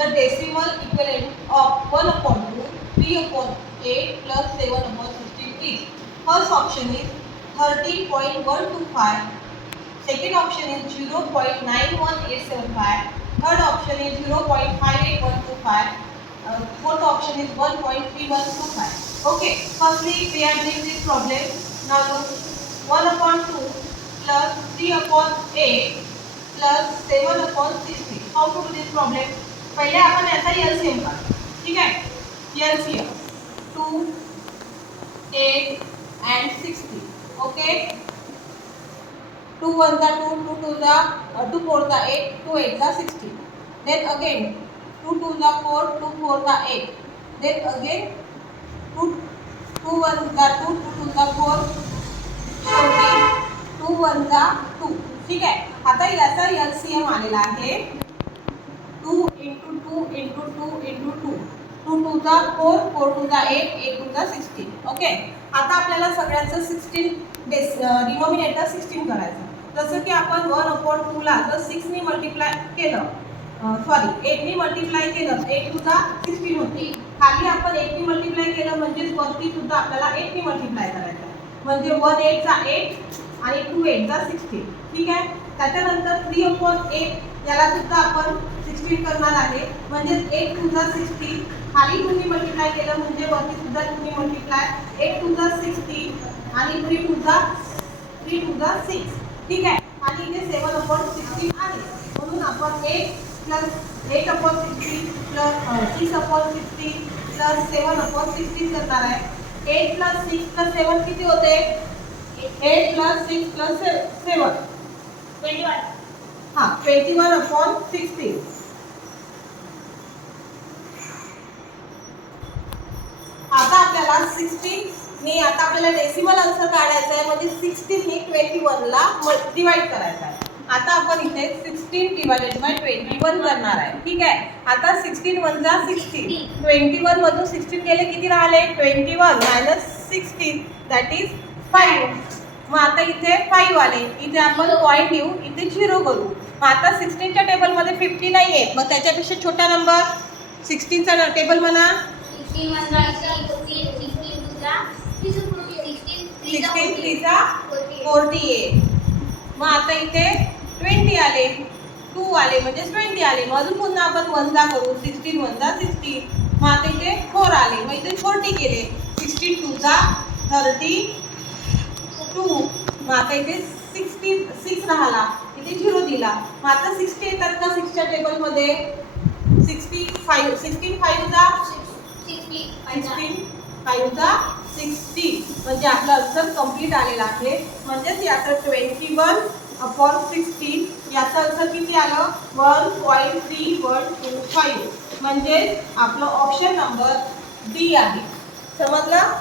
the decimal equivalent of 1/2, 3/8 plus 7/16 is. First option is 13.125. Second option is 0.91875. Third option is 0.58125. Fourth option is 1.3125. Okay, firstly we are doing this problem. Now look, 1/2 plus 3/8 plus 7/16. How to do this problem? पहले आपण याचा LCM काढू. ठीक आहे, LCM 2, 8 and 16. Okay, 2 1 2, 2 2 2 4 8, 2 8 16. Then again 2 2 4, 2 4 8. Then again 2 1 2, 2 2 4, 14, 2 1 2. ठीक आहे, आता याचा LCM आलेला आहे 2 into 2 into 2 into 2. 2 2 4, 4 2 8, 8 2 16. ओके, आता आपल्याला सगळ्यांचं 16 डिनॉमिनेटर 16 करायचं. जसं की आपण 1/2 ला जर 6 ने मल्टिप्लाय केलं, सॉरी 8 ने मल्टिप्लाय केलं, 8 2 16 होती. खाली आपण 8 ने मल्टिप्लाय केलं म्हणजे वरती सुद्धा आपल्याला 8 ने मल्टिप्लाय करायचं. म्हणजे 1 8 चा 8 आणि 2 8 चा 16. ठीक आहे, त्याच्यानंतर 3/8 याला सुद्धा आपण 16 करणार आहे. म्हणजे 8 2 16, खाली 2 ने मल्टिप्लाय केलं म्हणजे वरती सुद्धा 2 ने मल्टिप्लाय. 8 2 16 आणि 3 2 6. ठीक आहे, आणि इथे 7/16 आहे. म्हणून आपण 8 plus 8/16 plus 6/16 plus 7/16 करणार आहे. 8 plus 6 plus 7 किती होते? 8 plus 6 plus 7 21. हाँ, 21/16. आता आपल्याला 16 ने आता आपल्याला डेसिमल आन्सर काढायचा आहे. म्हणजे 16 ने 21 ला डिवाइड करायचा आहे. आता आपण इथे 16 डिवाइडेड बाय 21 करणार आहे. ठीक आहे, आता 16 1 16. 21 मधून 16 गेले किती राहिले? 21 minus 16 that is 5. मग आता इथे 5 आले. इथे आपण पॉइंट देऊ, इथे 0 करू. मग आता 16 च्या टेबल मध्ये 50 नाही आहे. मग त्याच्यापेक्षा छोटा नंबर 16 चा टेबल म्हणा. 16 3 48. मग आता इथे 20 आले, 2 आले म्हणजे 20 आले. मग अजून पुन्हा आपण 1 करू. 16 1 16. मग आता इथे 4 आले. मग इथे 40 केले. 16 2 32. मग आता इथे 6 राहिला, इथे 0 दिला. मग आता 60 येतात का 6 च्या टेबल मध्ये? 16 5 16 5 60. म्हणजे आपलं आन्सर कंप्लीट आलेला आहे. म्हणजे याचं 21/16 याचं आन्सर किती आलं? 1.3125. म्हणजे आपलं ऑप्शन नंबर डी आहे. समजलं?